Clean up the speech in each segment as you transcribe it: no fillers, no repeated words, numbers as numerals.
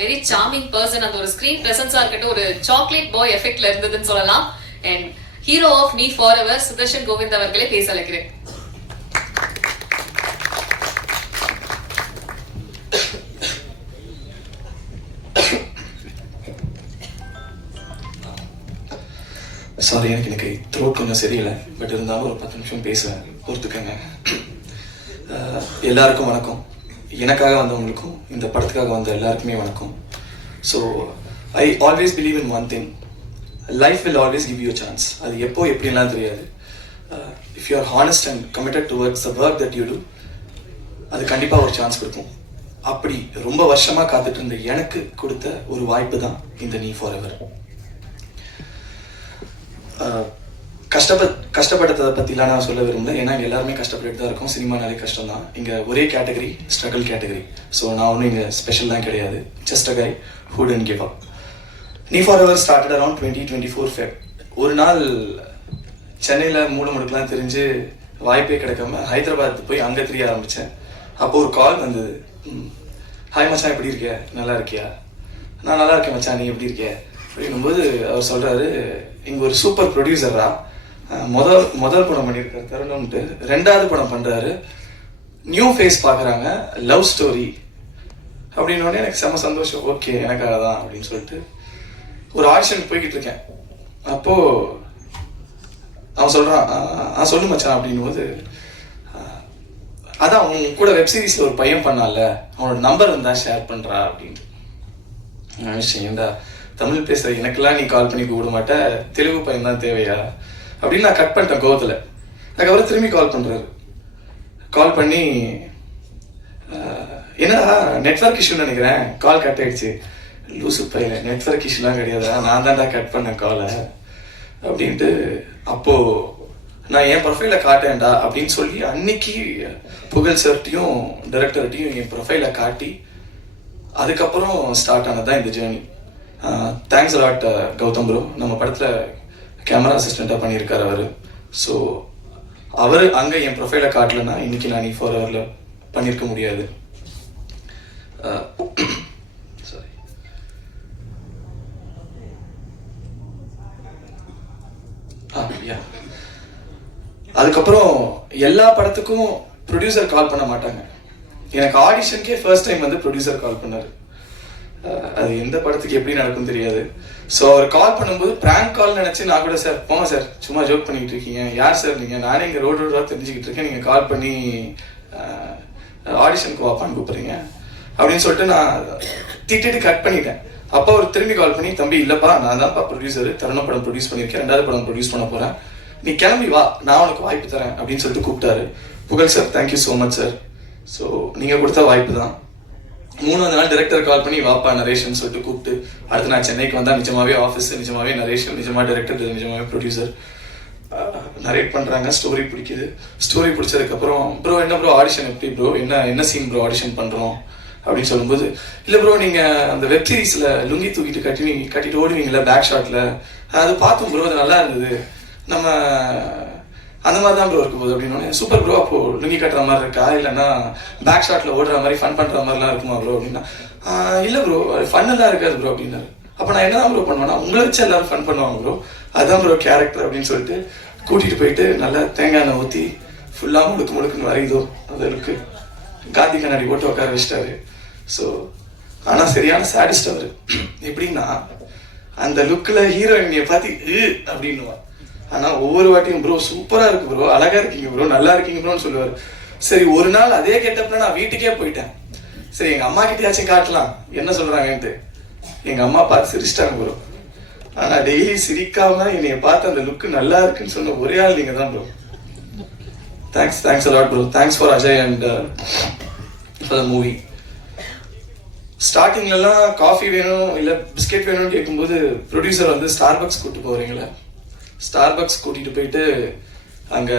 Very charming person. அந்த ஒரு screen பிரசன்ஸா இருக்கட்டும், ஒரு சாக்லேட் பாய் எஃபெக்ட்ல இருந்ததுன்னு சொல்லலாம். அண்ட் ஹீரோ ஆஃப் நீ ஃபார் எவர் சுதர்ஷன் கோவிந்த் அவர்களே பேச அழைக்கிறேன். சாரி, எனக்கு த்ரோட் கொஞ்சம் சரியில்லை. பட் இருந்தாலும் ஒரு 10 நிமிஷம் பேசுவேன், பொறுத்துக்கங்க. எல்லாருக்கும் வணக்கம். எனக்காக வந்தவங்களுக்கும் இந்த படத்துக்காக வந்த எல்லாருக்குமே வணக்கம். So I always believe in one thing, life will always give you chance. அது எப்போ எப்படிலாம் தெரியாது. If you are honest and committed towards the work that you do, அது கண்டிப்பாக ஒரு சான்ஸ் கொடுக்கும். அப்படி ரொம்ப வருஷமாக காத்துட்டு இருந்த எனக்கு கொடுத்த ஒரு வாய்ப்பு தான் இந்த நீ ஃபார் எவர். கஷ்டப்பட்டதை பற்றிலாம் நான் சொல்ல விரும்பல. ஏன்னா இங்கே எல்லாருமே கஷ்டப்பட்டு தான் இருக்கும். சினிமானாலே கஷ்டம் தான். இங்கே ஒரே கேட்டகரி ஸ்ட்ரகிள் கேட்டகரி. ஸோ நான் ஒன்றும் இங்கே ஸ்பெஷல் தான் கிடையாது. Just a guy who don't give up. நீ forever started around 2024 Feb. ஒரு நாள் சென்னையில் முடுக்கலாம் தெரிஞ்சு வாய்ப்பே கிடைக்காம ஹைதராபாத் போய் அங்கே தெரிய ஆரம்பித்தேன். அப்போது ஒரு கால் வந்தது. ஹாய் மச்சான், எப்படி இருக்கியா? நல்லா இருக்கியா? நான் நல்லா இருக்கேன் மச்சான், நீ எப்படி இருக்கிய அப்படிங்கும்போது அவர் சொல்கிறாரு, இங்கே ஒரு சூப்பர் ப்ரொடியூசரா முதல் படம் பண்ணியிருக்காரு தருணம்ட்டு, 2வது படம் பண்ணுறாரு, நியூ ஃபேஸ் பார்க்குறாங்க, லவ் ஸ்டோரி அப்படின்னோடனே எனக்கு செம்ம சந்தோஷம். ஓகே, எனக்காக தான் அப்படின்னு சொல்லிட்டு ஒரு ஆடிஷன் போய்கிட்டு இருக்கேன். அப்போது அவன் சொல்கிறான், சொல்லு மச்சான் அப்படின்னும் போது, அதான் அவன் கூட வெப்சீரிஸில் ஒரு பையன் பண்ணால, அவனோட நம்பர் இருந்தால் ஷேர் பண்ணுறா அப்படின்னு. விஷயம் ஏண்டா தமிழ் பேசுகிற எனக்கெல்லாம் நீ கால் பண்ணி கூப்பிட மாட்டேன், தெலுங்கு பையன் தான் தேவையா அப்படின்னு நான் கட் பண்ணிட்டேன் கோவத்தில். அதுக்கப்புறம் திரும்பி கால் பண்ணுறாரு. கால் பண்ணி, என்னடா நெட்வொர்க் இஷ்யூன்னு நினைக்கிறேன், கால் கட் ஆகிடுச்சு. லூசு பையன், நெட்வொர்க் இஷ்யூலாம் கிடையாதா, நான் தான்டா கட் பண்ணேன் காலை அப்படின்ட்டு. அப்போது நான் என் ப்ரொஃபைலை காட்டேன்டா அப்படின்னு சொல்லி அன்னைக்கு புகழ் சார்ட்டையும் டைரக்டர்கிட்டையும் என் ப்ரொஃபைலை காட்டி அதுக்கப்புறம் ஸ்டார்ட் ஆனதுதான் இந்த journey. Thanks a lot Gautham bro. நம்ம படத்தில் கேமரா அசிஸ்டண்ட்டாக பண்ணியிருக்காரு அவர். ஸோ அவர் அங்கே என் ப்ரொஃபைலை காட்டலைன்னா இன்னைக்கு நான் நீ ஃபார் எவரில் பண்ணியிருக்க முடியாது. சாரி. அதுக்கப்புறம் எல்லா படத்துக்கும் ப்ரொடியூசர் கால் பண்ண மாட்டாங்க. எனக்கு ஆடிஷனுக்கே ஃபர்ஸ்ட் டைம் வந்து ப்ரொடியூசர் கால் பண்ணார். அது எந்த படத்துக்கு எப்படி நடக்கும் தெரியாது. ஸோ அவர் கால் பண்ணும்போது பிராங்க் கால் நினச்சி நான் கூட, சார் போங்க சார், சும்மா ஜோக் பண்ணிக்கிட்டு இருக்கீங்க, யார் சார் நீங்கள், நானே இங்கே ரோடாக தெரிஞ்சுக்கிட்டு இருக்கேன், நீங்கள் கால் பண்ணி ஆடிஷனுக்கு வாப்பான்னு கூப்பிட்றீங்க அப்படின்னு சொல்லிட்டு நான் திட்டிட்டு கட் பண்ணிட்டேன். அப்போ அவர் திரும்பி கால் பண்ணி, தம்பி இல்லைப்பா, நான் தான்ப்பா ப்ரொடியூசர், தருண படம் ப்ரொடியூஸ் பண்ணியிருக்கேன், 2வது படம் ப்ரொடியூஸ் பண்ண போகிறேன், நீ கிளம்பி வா, நான் உனக்கு வாய்ப்பு தரேன் அப்படின்னு சொல்லிட்டு கூப்பிட்டாரு. புகழ் sir, thank you so much sir. So நீங்கள் கொடுத்த வாய்ப்பு தான். 3வது நாள் டைரக்டர் கால் பண்ணி வாப்பா நரேஷன் சொல்லிட்டு கூப்பிட்டு, அடுத்து நான் சென்னைக்கு வந்தால் நிஜமாவே ஆஃபீஸ், நிஜமாவே நரேஷன், நிஜமாக டைரக்டர், நிஜமாவே ப்ரொடியூசர் நரேட் பண்ணுறாங்க. ஸ்டோரி பிடிக்குது. ஸ்டோரி பிடிச்சதுக்கப்புறம், ப்ரோ என்ன ப்ரோ ஆடிஷன் எப்படி ப்ரோ, என்ன சீன் ப்ரோ ஆடிஷன் பண்ணுறோம் அப்படின்னு சொல்லும்போது, இல்லை ப்ரோ நீங்கள் அந்த வெப் சீரிஸில் லுங்கி தூக்கிட்டு கட்டிட்டு ஓடுவீங்களே பேக் ஷாட்டில், அது பார்த்தோம் ப்ரோ, அது நல்லா இருந்தது, நம்ம அந்த மாதிரி தான் ப்ரோ இருக்கும் போது அப்படின்னு. சூப்பர் ப்ரோ, அப்போ லுங்கி கட்டுற மாதிரி இருக்கா, இல்லைன்னா பேக் ஷாட்டில் ஓடுற மாதிரி ஃபன் பண்ணுற மாதிரிலாம் இருக்குமா ப்ரோ அப்படின்னா, இல்லை ப்ரோ ஃபன்னெல்லாம் இருக்காது ப்ரோ அப்படின்னாரு. அப்போ நான் என்ன தான் ப்ரோ பண்ணுவேன்னா, உங்களை வச்சு எல்லாரும் ஃபன் பண்ணுவாங்க ப்ரோ, அதுதான் ப்ரோ கேரக்டர் அப்படின்னு சொல்லிட்டு கூட்டிகிட்டு போயிட்டு நல்லா தேங்காய் எண்ணெய் ஊற்றி ஃபுல்லாக முழுக்குன்னு வரையுதோ அதற்கு காந்தி கண்ணாடி போட்டு உட்கார வச்சிட்டாரு. ஸோ ஆனால் சரியான சாடிஸ்ட் அவர். எப்படின்னா அந்த லுக்கில் ஹீரோயினியை பார்த்து அப்படின்னுவான். ஆனால் ஒவ்வொரு வாட்டியும் ப்ரோ சூப்பராக இருக்கு ப்ரோ, அழகாக இருக்கீங்க ப்ரோ, நல்லா இருக்கீங்க ப்ரோன்னு சொல்லுவார். சரி, ஒரு நாள் அதே கெட்டப்பில் நான் வீட்டுக்கே போயிட்டேன். சரி, எங்கள் அம்மா கிட்டேயாச்சும் காட்டலாம் என்ன சொல்கிறாங்கன்ட்டு. எங்கள் அம்மா பார்த்து சிரிச்சிட்டாங்க ப்ரோ. ஆனால் டெய்லி சிரிக்காம என்னைய பார்த்து அந்த லுக்கு நல்லா இருக்குன்னு சொன்ன ஒரே ஆள் நீங்கள் தான் bro. Thanks a lot bro. Thanks for Ajay and for the movie. ஸ்டார்டிங்லலாம் காஃபி வேணும் இல்லை பிஸ்கெட் வேணும்னு கேட்கும்போது ப்ரொடியூசர் வந்து ஸ்டார்பக்ஸ் கூப்பிட்டு போகிறீங்களே, ஸ்டார்பக்ஸ் கூட்டிகிட்டு போயிட்டு அங்கே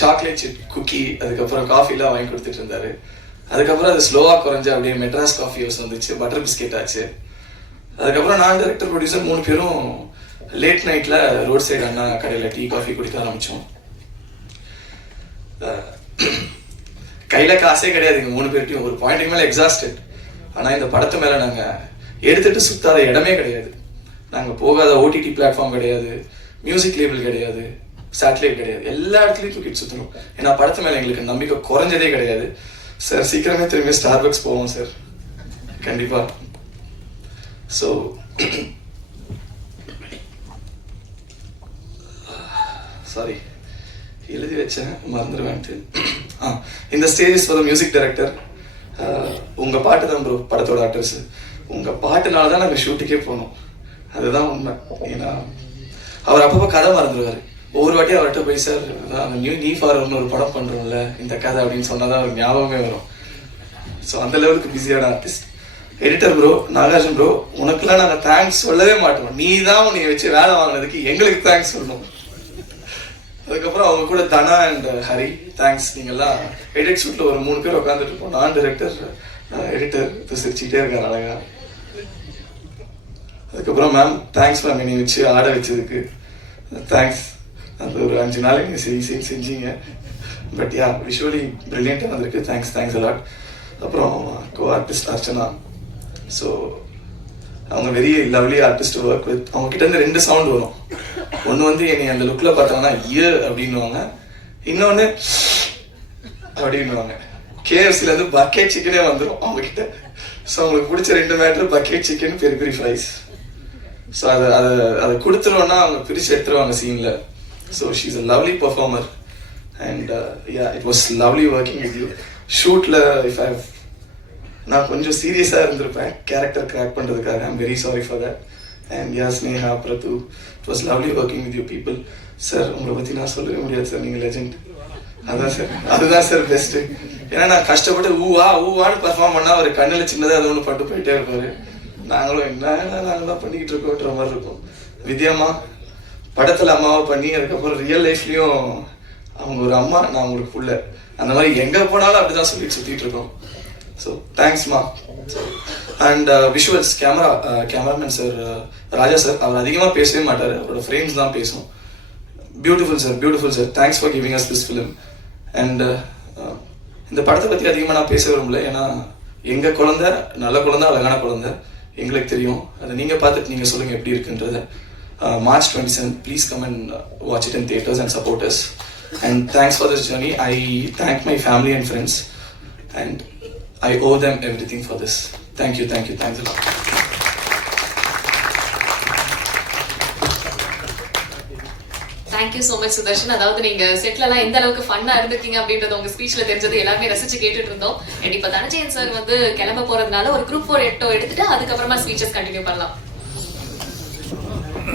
சாக்லேட் சிப் குக்கி அதுக்கப்புறம் காஃபிலாம் வாங்கி கொடுத்துட்டு இருந்தாரு. அதுக்கப்புறம் அது ஸ்லோவாக குறைஞ்சு அப்படியே மெட்ராஸ் காஃபி ஹவுஸ் வந்துச்சு, பட்டர் பிஸ்கெட் ஆச்சு. அதுக்கப்புறம் நான் டைரக்டர் ப்ரொடியூசர் 3 பேரும் லேட் நைட்டில் ரோட் சைடு அண்ணா கடையில் டீ காஃபி குடிக்க ஆரம்பித்தோம். கையில் காசே கிடையாது எங்கள் 3 பேர்ட்டையும். ஒரு பாயிண்ட்டுக்கு மேலே எக்ஸாஸ்டட். ஆனால் இந்த படத்து மேலே நாங்கள் எடுத்துட்டு சுத்தாத இடமே கிடையாது. நாங்கள் போகாத ஓடிடி பிளாட்ஃபார்ம் கிடையாது, மியூசிக் லேபிள் கிடையாது, சேட்டலைட் கிடையாது. எல்லா இடத்துலையும் தூக்கிட்டு சுற்றணும். ஏன்னா படத்து மேலே எங்களுக்கு நம்பிக்கை குறைஞ்சதே கிடையாது. சார் சீக்கிரமே திரும்பி ஸ்டார்பக்ஸ் போவோம் சார், கண்டிப்பாக. ஸோ சாரி எழுதி வச்சேன், மறந்துடுவேன்ட்டு. இந்த stage for the music director. உங்கள் பாட்டு தான் ப்ரோ படத்தோட ஆக்டர்ஸ். உங்கள் பாட்டுனால தான் நாங்கள் ஷூட்டுக்கே போனோம், அதுதான் உண்மை. ஏன்னா அவர் அப்பப்போ கதை மறந்துடுவார். ஒவ்வொரு வாட்டியும் அவர்கிட்ட போய் சார் அந்த நீ ஃபார்வர்ட்னு ஒரு படம் பண்ணுறோம்ல இந்த கதை அப்படின்னு சொன்னால் தான் அவர் ஞாபகமே வரும். ஸோ அந்த லெவலுக்கு பிஸியான artist. Editor bro, Nagarjun bro, உனக்குலாம் நாங்கள் தேங்க்ஸ் சொல்லவே மாட்டோம். நீ தான் உன்னை வச்சு வேலை வாங்கினதுக்கு எங்களுக்கு தேங்க்ஸ் சொல்லணும். அதுக்கப்புறம் அவங்க கூட தனா அண்ட் ஹரி, தேங்க்ஸ். நீங்கள்லாம் எடிட் ஷூட்டில் ஒரு 3 பேர் உட்காந்துட்டு இருப்போம். நான் டைரக்டர், எடிட்டர் சிரிச்சுக்கிட்டே இருக்கார் அழகா. அதுக்கப்புறம் மேம் தேங்க்ஸ் மேம், என்னை வச்சு ஆட வச்சதுக்கு தேங்க்ஸ். அந்த ஒரு 5 நாள் நீங்கள் செஞ்சீங்க. பட் யா விஷுவலி ப்ரில்லியண்ட்டாக வந்திருக்கு. Thanks a lot. அப்புறம் கோ ஆர்டிஸ்ட் அர்ச்சனா. ஸோ அவங்க very lovely artist work with. அவங்க கிட்ட இருந்து 2 சவுண்ட் வரும். ஒன்று வந்து என்னை அந்த லுக்கில் பார்த்தாங்கன்னா அப்படின்னுவாங்க, இன்னொன்று அப்படின்னுவாங்க. KFCலேருந்து பக்கெட் சிக்கனே வந்துடும் அவங்கக்கிட்ட. ஸோ அவங்களுக்கு பிடிச்ச 2 மேட்ரு பக்கெட் சிக்கன், பெரிய பெரிய ஃப்ரைஸ். ஸோ அதை கொடுத்துருவோன்னா அவங்க பிரித்து எடுத்துருவாங்க சீனில். So she is a lovely performer and ya it was lovely working with you. ஷூட்டில் நான் கொஞ்சம் சீரியஸாக இருந்திருப்பேன் கேரக்டர் கிராக் பண்ணுறதுக்காக. I'm very sorry for that. And ya Sneha, Prathu, it was lovely working with you people. Sir உங்களை பற்றி நான் சொல்லவே முடியாது சார், நீங்கள் லெஜெண்ட். அதுதான் சார் பெஸ்ட்டு. ஏன்னா நான் கஷ்டப்பட்டு ஊவான்னு பர்ஃபார்ம் பண்ணால் அவர் கண்ணில் சின்னதாக அது ஒன்று பட்டு போயிட்டே இருப்பார். நாங்களும் நாங்கள் தான் பண்ணிக்கிட்டு இருக்கோன்ற மாதிரி இருக்கும். வித்யாம்மா படத்தில் அம்மாவை பண்ணி அதுக்கப்புறம் ரியல் லைஃப்லேயும் அவங்க ஒரு அம்மா, நான் அவங்களுக்கு புள்ள. அந்த மாதிரி எங்கே போனாலும் அப்படி தான் சொல்லிட்டு சுற்றிட்டு இருக்கோம். ஸோ தேங்க்ஸ்மா. And visuals cameraman sir Raja sir, அவர் அதிகமாக பேசவே மாட்டார், அவரோட ஃப்ரேம்ஸ் தான் பேசும். Beautiful sir, thanks for giving us this film. And இந்த படத்தை பற்றி அதிகமாக நான் பேச விரும்பல. ஏன்னா எங்கள் குழந்தை நல்ல குழந்தை, அழகான குழந்தை, எங்களுக்கு தெரியும். அதை நீங்கள் பார்த்துட்டு நீங்கள் சொல்லுங்கள் எப்படி இருக்குன்றதை. March 27, please come and watch it in theaters and support us. And thanks for this journey. I thank my family and friends, and I owe them everything for this. Thanks a lot. Thank you so much Sudarshan. அதாவது நீங்க செட்லலாம் எந்த அளவுக்கு ஃபன்னா இருந்திருக்கீங்க அப்படின்றது உங்க ஸ்பீச்ல தெரிஞ்சது, எல்லாருமே ரசிச்சு கேட்டுட்டு இருந்தோம். அண்ட் இப்போ தனஜெயன் சார் வந்து கிளம்ப போறதுனால ஒரு குரூப் 4 எடுத்துட்டு அதுக்கப்புறமா ஸ்பீச்சஸ் கண்டினியூ பண்ணலாம்.